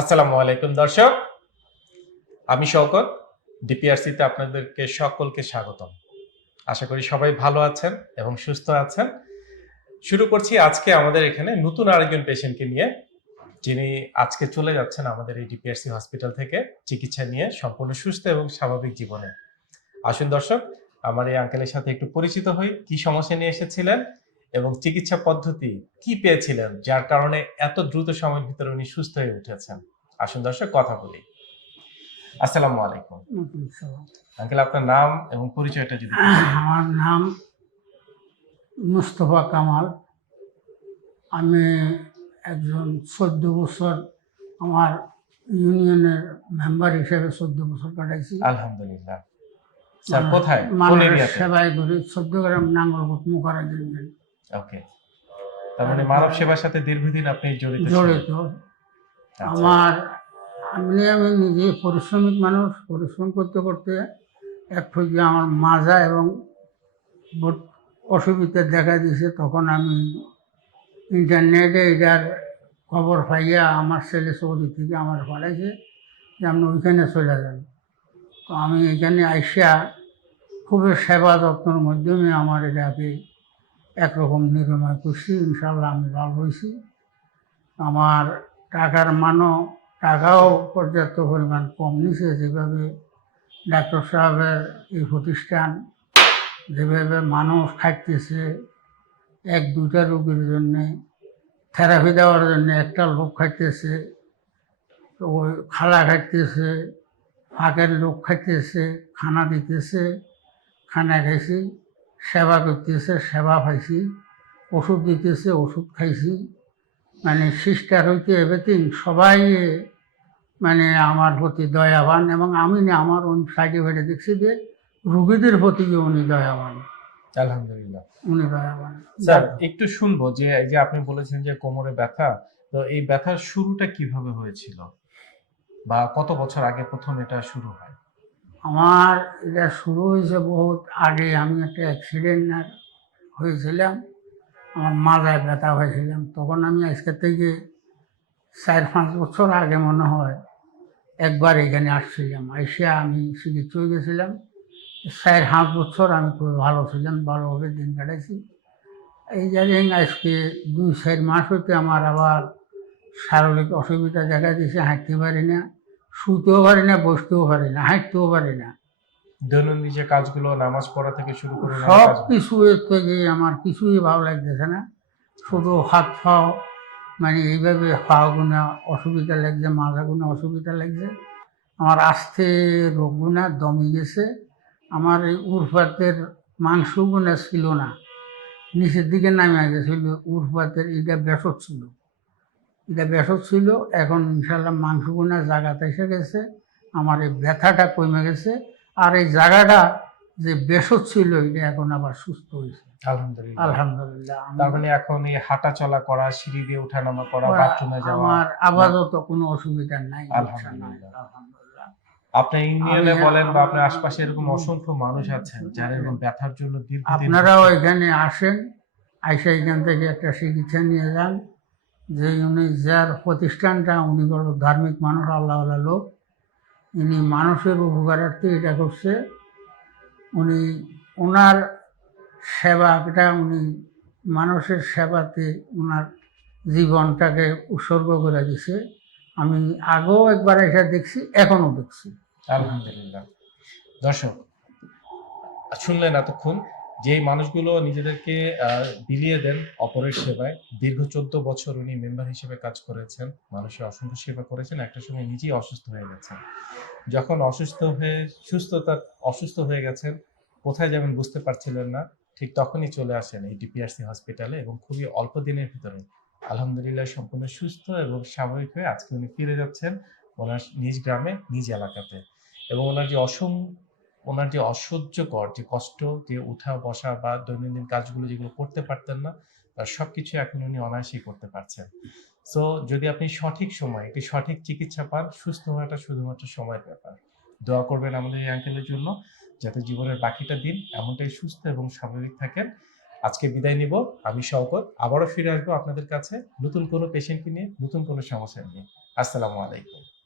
আসসালামু আলাইকুম, দর্শক। আমি শওকত, ডিপিআরসিতে আপনাদেরকে সকলকে স্বাগতম। আশা করি সবাই ভালো আছেন এবং সুস্থ আছেন। শুরু করছি আজকে আমাদের এখানে নতুন আরেকজন পেশেন্টকে নিয়ে, যিনি আজকে চলে যাচ্ছেন আমাদের এই ডিপিআরসি হসপিটাল থেকে চিকিৎসা নিয়ে সম্পূর্ণ সুস্থ এবং স্বাভাবিক জীবনে। আসুন দর্শক, আমার এই আঙ্কেলের সাথে একটু পরিচিত হই, কি সমস্যা নিয়ে এসেছিলেন এবং চিকিৎসা পদ্ধতি কি পেয়েছিলেন যার কারণে এত দ্রুত সময়ের ভিতরে উনি সুস্থ হয়ে উঠেছেন? আসুন দর্শক কথা বলি। আসসালামু আলাইকুম। আঙ্কেল আপনার নাম এবং পরিচয়টা যদি আমার নাম মুস্তফা কামাল। আমি একজন চোদ্দ বছর আমার ইউনিয়নের মেম্বার হিসেবে চোদ্দ বছর কাটাইছি। আলহামদুলিল্লাহ। স্যার কোথায়? মানুষের সেবায় করি চোদ্দ গ্রাম নাঙ্গলকোট মুখারা ইউনিয়ন ওকে তার মানে মানব সেবার সাথে দীর্ঘদিন আপনি জড়িত। জড়িত আচ্ছা। আমার আমি আমি নিজে পরিশ্রমিক মানুষ পরিশ্রম করতে করতে এক পর্যায়ে আমার মাজা এবং অসুবিধা দেখা দিয়েছে তখন আমি ইন্টারনেটে এটার খবর পাইয়া আমার ছেলে সৌদি থেকে আমার পাঠাইছে যে আপনি ওইখানে চলে যান তো আমি এখানে আইসা খুবই সেবা যত্নের মাধ্যমে আমার এটাকে একরকম নিরাময় করছি ইনশাল্লাহ আমি ভালো হয়েছি। আমার টাকার মানও, টাকাও পর্যাপ্ত পরিমাণ কম নিছে যেভাবে ডাক্তার সাহেবের এই প্রতিষ্ঠান, যেভাবে মানুষ খাটতেছে এক, দুইটা রোগীর জন্যে থেরাপি দেওয়ার জন্য একটা লোক খাটতেছে ওই খালা খাটতেছে ফাঁকের লোক খাটতেছে খানা দিতেছে, খানা খাইছি। সেবা করতেছে সেবা পাইছি ওষুধ দিতেছে ওষুধ খাইছি। মানে সিস্টার হইতে এভরিথিং সবাই মানে আমার প্রতি দয়াবান এবং আমি না আমার ওই সাইডে ফাইডে দেখছি যে রুগীদের প্রতি যে উনি দয়াবান। আলহামদুলিল্লাহ। উনি দয়াবান। স্যার একটু শুনব যে এই যে আপনি বলেছেন যে কোমরে ব্যথা তো এই ব্যথার শুরুটা কীভাবে হয়েছিল? বা কত বছর আগে প্রথম এটা শুরু হয়? আমার এটা শুরু হয়েছে বহুত আগে, আমি একটা অ্যাক্সিডেন্ট হয়েছিলাম, আমার মাজায় ব্যথা হয়েছিলাম। তখন আমি আজকে থেকে চার পাঁচ বছর আগে মনে হয় একবার এখানে আসছিলাম। এসে আমি চিকিৎসা হয়ে গেছিলাম। চার পাঁচ বছর আমি খুব ভালো ছিলাম, ভালোভাবে দিন কাটাইছি। এই জায়গায় আজকে দুই চার মাস হইতে আমার আবার শারীরিক অসুবিধা দেখা দিয়েছে, হাঁটতে পারি না। শুতেও পারি না বসতেও পারি না হাঁটতেও পারি না। দৈনন্দিন যে কাজগুলো নামাজ পড়া থেকে শুরু করে সব কিছু এর থেকে আমার কিছুই ভালো লাগতেছে না। শুধু হাত পাও মানে এইভাবে পাওগুনা অসুবিধা লাগছে মাথাগুনা অসুবিধা লাগছে। আমার আস্তে রোগগুনা দমে গেছে। আমার এই উরফাতের মাংসগুনা ছিল না। নিচের দিকে নামে গেছিল উরফাতের এটা বেসর ছিল। এটা বেসর ছিল। এখন ইনশাল্লাহ মাংসগুনা জায়গাতে এসে গেছে। আমার এই ব্যথাটা কমে গেছে। আর এই জায়গাটা যে বেসর ছিল এটা এখন আবার সুস্থ হয়েছে। আলহামদুলিল্লাহ। আলহামদুলিল্লাহ। তার মানে এখন এই হাঁটা চলা করা সিঁড়ি দিয়ে ওঠানামা করা বাথরুমে যাওয়া আমার আপাতত কোনো অসুবিধা নাই। আলহামদুলিল্লাহ। আপনার ইউনিয়নে বলেন বা আপনার আশপাশে এরকম অসংখ্য মানুষ আছেন যারা এরকম ব্যথার জন্য দীর্ঘদিন আপনারাও এখানে আসেন আইসা এখান থেকে একটা চিকিৎসা নিয়ে যান। যে উনি যার প্রতিষ্ঠানটা, উনি বড় ধার্মিক মানুষ আল্লাহ লোক। উনি মানুষের উপকারার্থে এটা করছে। উনি ওনার সেবাটা উনি মানুষের সেবাতে ওনার জীবনটাকে উৎসর্গ করে দিছে। আমি আগেও একবার এটা দেখছি এখনও দেখছি। আলহামদুলিল্লাহ। দর্শক, শুনলেন এতক্ষণ যে মানুষগুলো নিজেদেরকে বিলিয়ে দেন অপরের সেবায়, দীর্ঘ চোদ্দ বছর উনি মেম্বার হিসেবে কাজ করেছেন, মানুষের অসংখ্য সেবা করেছেন, একটা সময় নিজেই অসুস্থ হয়ে গেছেন। যখন অসুস্থ হয়ে, সুস্থতা, অসুস্থ হয়ে গেছেন, কোথায় যাবেন বুঝতে পারছিলেন না, ঠিক তখনই চলে আসেন এই ডিপিআরসি হসপিটালে এবং খুবই অল্প দিনের ভিতরে আলহামদুলিল্লাহ সম্পূর্ণ সুস্থ এবং স্বাভাবিক হয়ে আজকে উনি ফিরে যাচ্ছেন ওনার নিজ গ্রামে, নিজ এলাকাতে এবং ওনার যে অসম ওনার যে অসহ্যকর যে কষ্ট, যে উঠা বসা বা দৈনন্দিন কাজগুলো যেগুলো করতে পারতেন না, তার সবকিছু এখন উনি অনায়াসেই করতে পারছেন। সো যদি আপনি সঠিক সময় একটি সঠিক চিকিৎসা পান, সুস্থ হওয়াটা শুধুমাত্র সময়ের ব্যাপার। দোয়া করবেন আমাদের এই আঙ্কেলের জন্য, যাতে জীবনের বাকিটা দিন এমনটাই সুস্থ এবং স্বাভাবিক থাকেন। আজকে বিদায় নিব, আমি শওকত, আবারও ফিরে আসব আপনাদের কাছে নতুন কোনো পেশেন্টকে নিয়ে, নতুন কোনো সমস্যা নিয়ে। আসসালামু আলাইকুম।